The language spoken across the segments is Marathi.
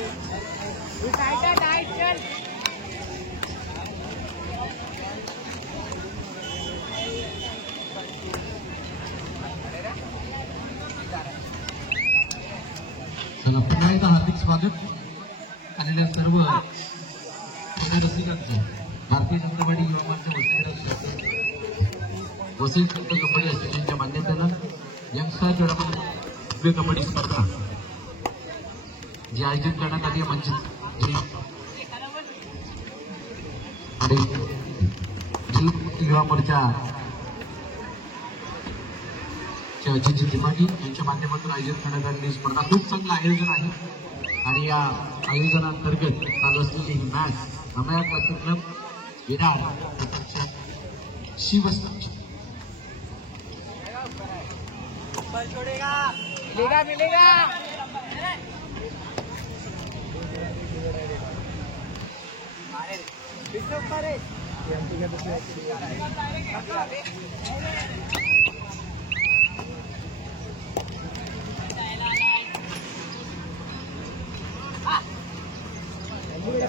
चला पुन्हा एकदा हार्दिक स्वागत आलेल्या सर्व रसिकांचं भारतीय जनता पार्टी युवा मोर्चा वसई संत कबड्डी असोसिएशनच्या मान्यतेनं यंगस्टर टुर्नामेंट कबड्डी स्पर्धा जी आयोजित करण्यात आली आहे युवा मोर्चा अजित दिमागी यांच्या माध्यमातून आयोजित करण्यात आलेली स्पर्धा खूप चांगलं आयोजन आहे आणि या आयोजनांतर्गत चालू असलेली ही मॅच रमया क्लासिक क्लब विरार शिवसंच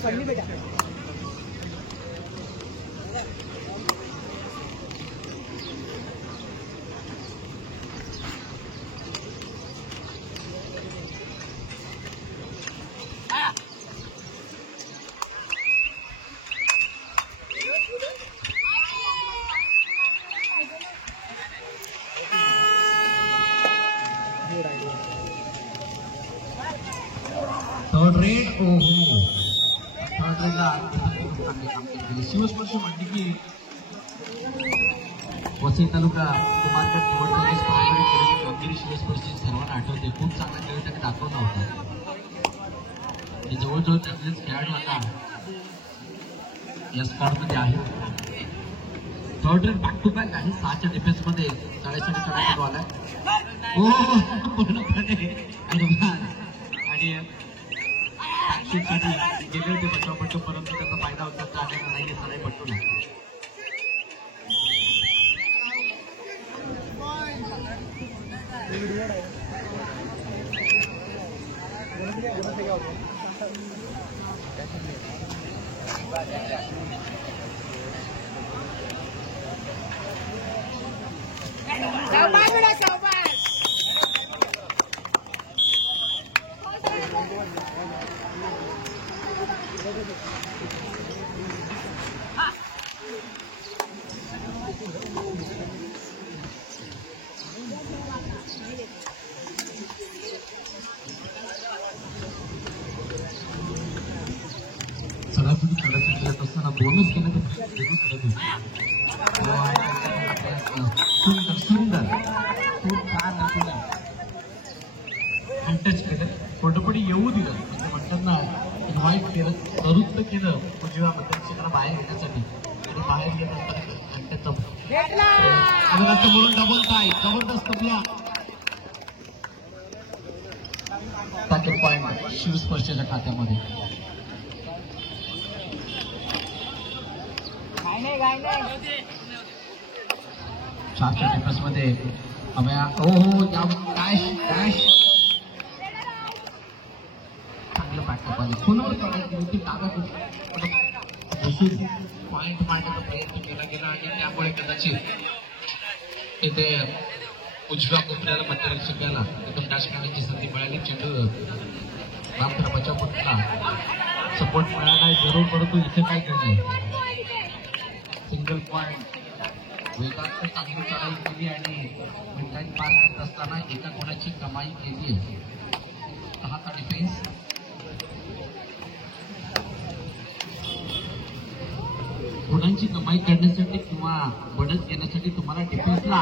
पढ़नी बेटा थर्ड रेड ओहो शिवस्पर्श म्हटली की वसई तालुका कुमारगड निवडणुकीस पराभूत केलेली कामगिरी शिवस्पर्शची सर्वांना आठवते. खूप चांगला खेळ त्याने दाखवला होता आणि जवळजवळ त्यातलेच खेळाडू आता या स्पॉटमध्ये आहे. Third raid back to back आहे. 6च्या डिफेन्समध्ये साडेसाडे चढायला आला पूर्णपणे आणि साठी गेले होते बचावपट्टू परंतु त्याचा फायदा होता जाण्याचा नाही घेतला नाही पट्टू नाही. सरासरी खेळत असताना बोनस घेण्याचा सुंदर सुंदर खूप छान टच केलं फोटोपडी येऊ दिलं म्हणजे म्हणतात ना इन्व्हाइट केलं प्रवृत्त केलं उजव्या मतदारांना बाहेर येण्यासाठी आणि बाहेर येत असताना म्हणून डबल काय जबरदस्त ब्लॉक टार्गेट पॉईंट शिवस्पर्शच्या खात्यामध्ये. चारच्या डिफेन्समध्ये अभया ओहो डॅश डॅश चांगलं बॅकअप आले फोनवर काढायची होती कागद बसून पॉईंट मारण्याचा प्रयत्न केला गेला आणि त्यामुळे कदाचित इथे उजव्या कोपऱ्याला मतदारसंघाला एकदम डॅश करण्याची संधी मिळाली. चेंडू रामपुरा बचावपट्टूला सपोर्ट मिळाला जरूर परंतु इथे काय घडलं सिंगल पॉईंट वेगात चांगली चढाई केली आणि मिडलाईन पार करत असताना एका गुणाची कमाई केली आहे. 6चा डिफेन्स गुणांची कमाई करण्यासाठी किंवा बढत घेण्यासाठी तुम्हाला डिफेन्सला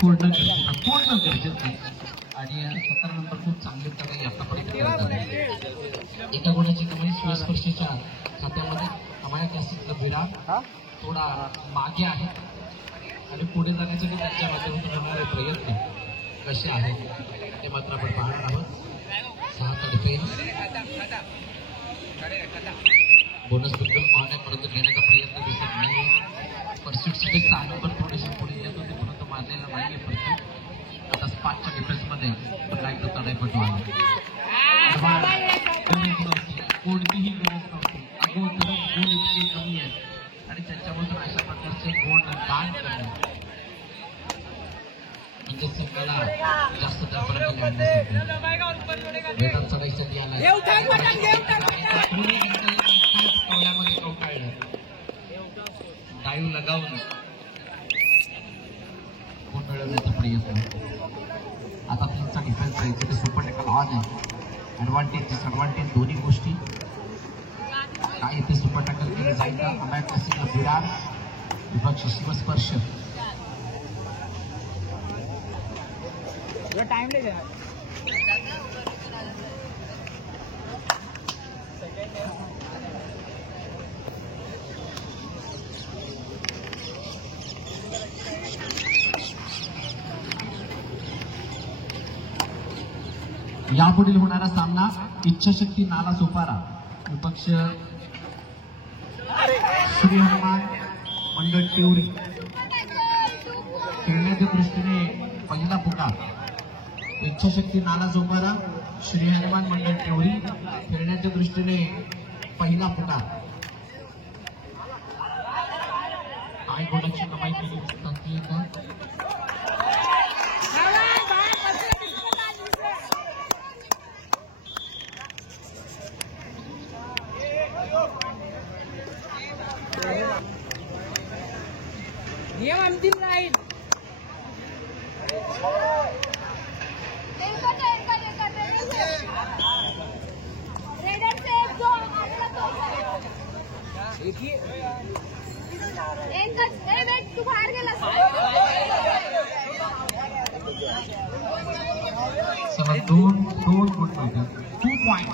फोडणं गरजेचं आहे आणि 17 नंबर खूप चांगली चढाई आतापर्यंत एका गुणाची कमाई शिवस्पर्शीच्या खात्यामध्ये कमाई जास्त विरार थोडा मागे आहे आणि पुढे जाण्यासाठी त्यांच्या माध्यमातून होणारे प्रयत्न कसे आहेत ते मात्र आपण पाहणार आहोत. 6चा डिफेन्स बोनस बिलकुल पाहण्यापर्यंत घेण्याचा प्रयत्न दिसत नाही. परस्यूटसाठी 6 नंबर थोडेसे पुढे येत होते परंतु मारलेला नाहीये परस्यूट. आता 5च्या डिफेन्समध्ये पुन्हा एकदा चढाईपटू आला. ऍडव्हान्टेज डिसएडव्हान्टेज दोन्ही गोष्टी काय इथे सुपर टॅकल केलं जाईल का अमॅक क्लासिकला विरार विपक्ष शिवस्पर्श टाइम ले यापुढील होणारा सामना इच्छाशक्ती नाला सोपारा विपक्ष श्री हनुमान मंडळ टिवरी खेळण्याच्या दृष्टीने पहिला पुकार इच्छाशक्ती नाला सोपारा श्री हनुमान मंडळ टिवरी खेळण्याच्या दृष्टीने पहिला पुकार काय गोलाची कमाई केली सांगते का नियम अंतिम राहील तू बाहेर गेला चला दोन गुण मिळतात 2 पॉइंट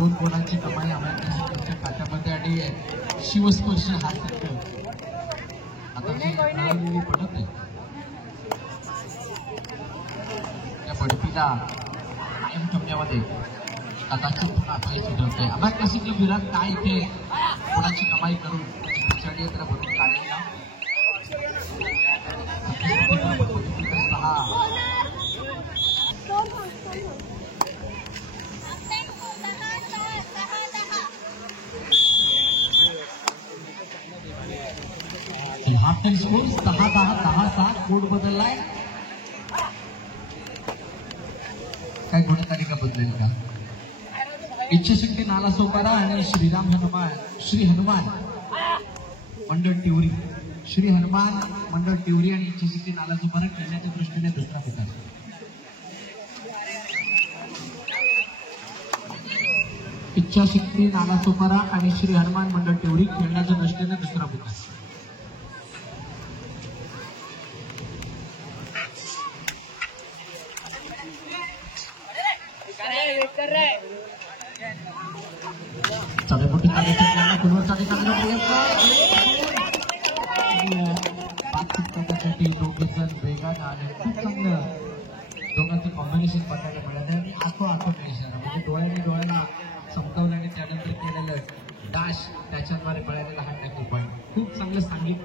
2 गुणांची कमाई आम्हाला खात्यामध्ये आणि शिवस्पर्श हा संघ आता जी पडत आहे त्या पडतीला कायम ठेवण्यामध्ये कदाचित आपले सुधारत आहे आम्हाला क्लासिकला विराट काय इथे गुणांची कमाई करून पिछाडीला भरून काढलेला 6 हाफ टाइम स्कोर 6-10 कोड बदललाय काय गुण तालिका बदलेल का इच्छाशक्ती नाला सोपारा आणि श्री हनुमान मंडळ टिवरी श्री हनुमान मंडळ टिवरी आणि इच्छाशक्ती नाला सोपारा खेळण्याच्या दृष्टीने दुसरा पुकार इच्छाशक्ती नाला सोपारा आणि श्री हनुमान मंडळ टिवरी खेळण्याच्या दृष्टीने दुसरा पुकार चढेपुटी पुनर्साठी दोघं जण वेगानं आणि खूप चांगलं दोघांचं कॉम्बिनेशन बघायला मिळालं आणि आखो म्हणजे डोळ्याला चमकवलं आणि त्यानंतर केलेलं डॅश त्याच्याद्वारे मिळालेला हा टॅकल पॉईंट खूप चांगलं सांघिक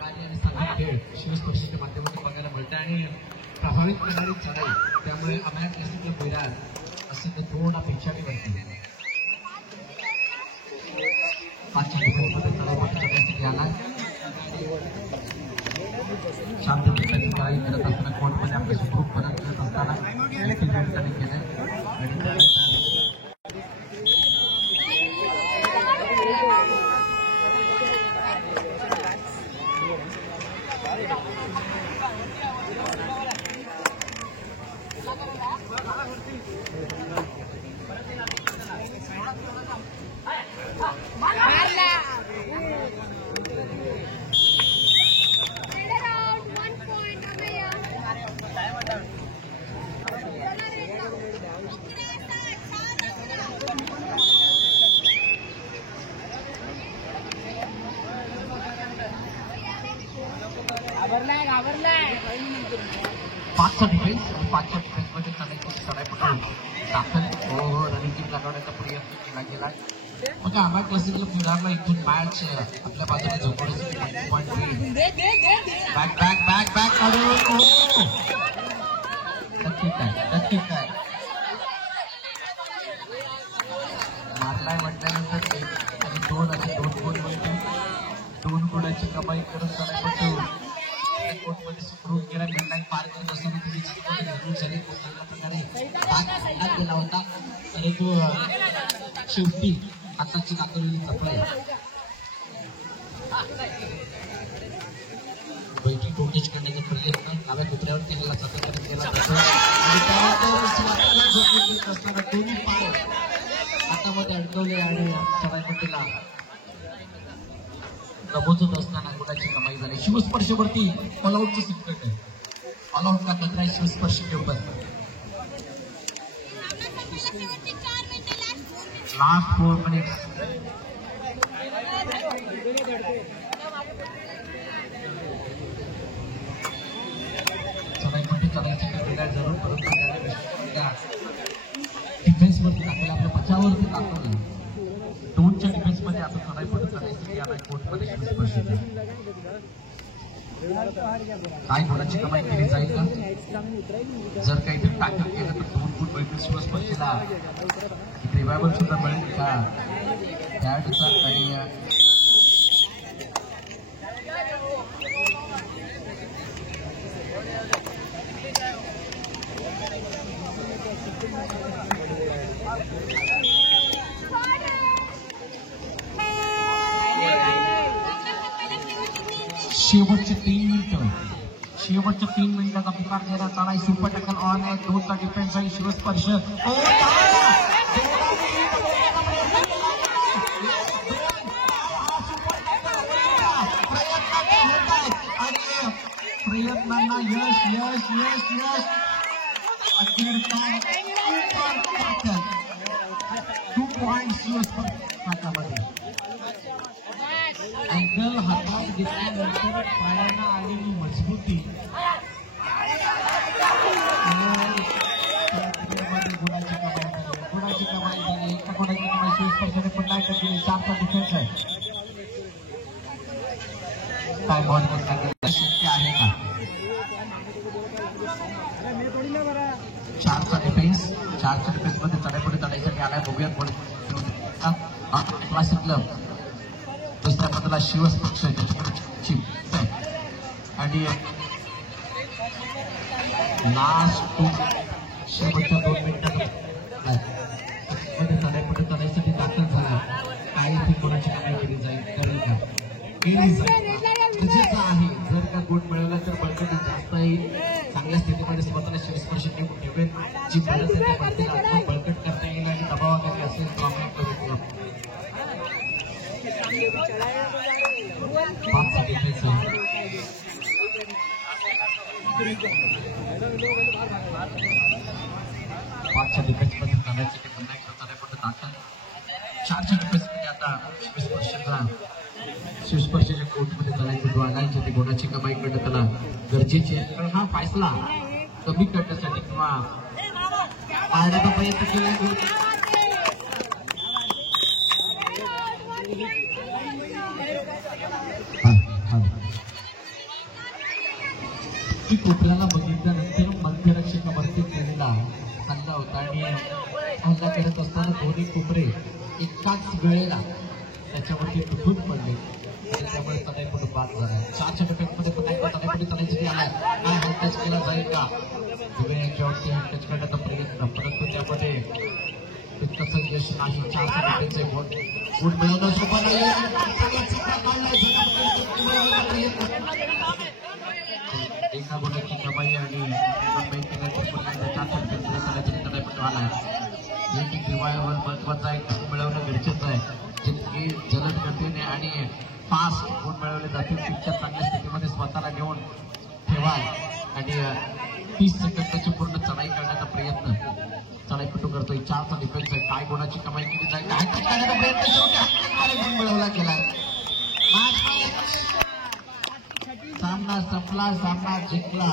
कार्य आणि सांघिक खेळ शिवस्पर्शीच्या माध्यमातून बघायला मिळतं आणि प्रभावित करणारी चढाई त्यामुळे आम्हाला क्लासिकला विरार असं ते थोडा पिछाडीवरती आजच्या दिवसामध्ये चढाई आला शांत ठिकाणी चढाई करत असताना कोर्टमध्ये आपले सुखरूप परत करत असताना केलं पाचचा डिफेन्स आणि 5च्या डिफेन्समध्ये चढाई दाखल रनिंग लागवण्याचा प्रयत्न केला गेला म्हणजे आम्हाला क्लासिकला विरारला इथून मॅच आपल्या बाजूने झोपण्याची बॅक काढून नक्की काय मारलाय म्हटल्यानंतर 1 आणि 2 असे 2 गोल मिळते 2 गुणाची कमाई करत चढाई कोर्टमध्ये सुखरूप गेला निर्णय पार करत असताना तिची झाली प्रकारे गेला होता आणि तो शेवटी हाताची कातरलेली चपली बैठी टोकेज करण्याचा प्रयत्न डाव्या कुत्र्यावरती हल्ला सातत्याने केला जातो असताना दोन्ही पाय हातामध्ये अडकवले आणि चढाईपट्टीला दबोचत असताना गुणाची कमाई झाली. शिवस्पर्शवरती ऑलआउटचं संकट आहे. ऑलआउटला कधीही शिवस्पर्शी ऊपर लास्ट 4 मिनिट्स. चढाईपट्टी चढायची क्रीडा जरूर, परंतु डिफेन्स वरती टाकलं, आपल्या बचावावरती टाकलं. 2च्या डिफेन्स मध्ये आता चढाईपट्टी चढायची आता कोर्टमध्ये शिवस्पर्श काय गुणाची कमाई केली जाईल का? जर काहीतरी टाकल केलं तर 2 फूट मिळतील शिवस्पर्शीला. रिवायवल सुद्धा मिळेल का त्या ठिकाणी? शेवटचे 3 मिनिटं, शेवटच्या 3 मिनिटाचा पुकार केला चालाय. सुपर टॅकल ऑन आहे. 2चा डिफेन्स आणि शिवस्पर्श. प्रयत्नांना यश यश यश यश. 2 पॉइंट्स शिवस्पर्श खात्यामध्ये. अँगल हातात घेतल्यानंतर पायांना आलेली मजबूती गुणाची कमाई झाली. एका गुणाची कमाई शिवस्पर्शाने पुन्हा एकदा केली. 4चा डिफेन्स आहे. काय बॉल करता गेला शक्य आहे का? 4चा डिफेन्स, 4च्या डिफेन्स मध्ये चढाईपुढे चढायसाठी आलाय. बघूया क्लासिक क्लब. दुसऱ्या बाजूला शिवस्पर्श आणि लास्ट शेवटच्या 2 मिनिटांमध्ये चढाईपुढे चढायसाठी दाखल झाला. काही ती कोणाची कमाई केली जाईल, करेल का? केली जाईल. गरजेचं आहे. जर का गुण मिळवला तर बळकटी जास्त येईल. चांगल्या स्थितीमध्ये स्वतःला शिवस्पर्श ठेवेल. जी बळकटी पडतील आपण बळकट करता येईल आणि दबावाखाली असेल प्रॉब्लेम करू. 5चा डिफेन्स आहे. 5च्या डिफेन्स मध्ये जाण्यासाठी पुन्हा एकदा चढाईपुढे दाखल. 4च्या डिफेन्स मध्ये आता शिवस्पर्शाच्या कोर्टमध्ये चढायचं वागायचं ते गुणाची कमाई करणं त्याला गरजेची आहे. कारण हा फैसला कमी करण्यासाठी किंवा पाहण्याचा प्रयत्न केला. की कोपऱ्याला बघितल्यानंतर मध्यरक्षकावरती केलेला हल्ला होता आणि हल्ला करत असताना दोन्ही कोपरे एकाच वेळेला त्याच्यावरती तुटून पडले. त्यामुळे चढाईपुढे बाद झाला. 4च्या डिफेन्समध्ये पुन्हा एकदा चढाईपुढे चढायसाठी आलाय. काय हँड टच केला जाईल का? जुबे यांच्यावरती हँड टच करण्याचा प्रयत्न, परंतु त्यामध्ये तितकंच यश नाही. 4च्या डिफेन्सचे गुण मिळवणं सोपं नाही. एका गुणाची कमाई आणि रिवायवल महत्वाचा आहे. गुण मिळवणं गरजेचं आहे. जितकी जलद गतीने आणि फास्ट गुण मिळवले जातील तितक्या चांगल्या स्थितीमध्ये स्वतःला घेऊन ठेवाल आणि 30 सेकंदाची पूर्ण चढाई करण्याचा प्रयत्न चढाईपटू करतोय. 4चा डिफेन्स आहे. काय गुणाची कमाई केली जाईल? गुण मिळवला गेलाय. सामना संपला, सामना जिंकला.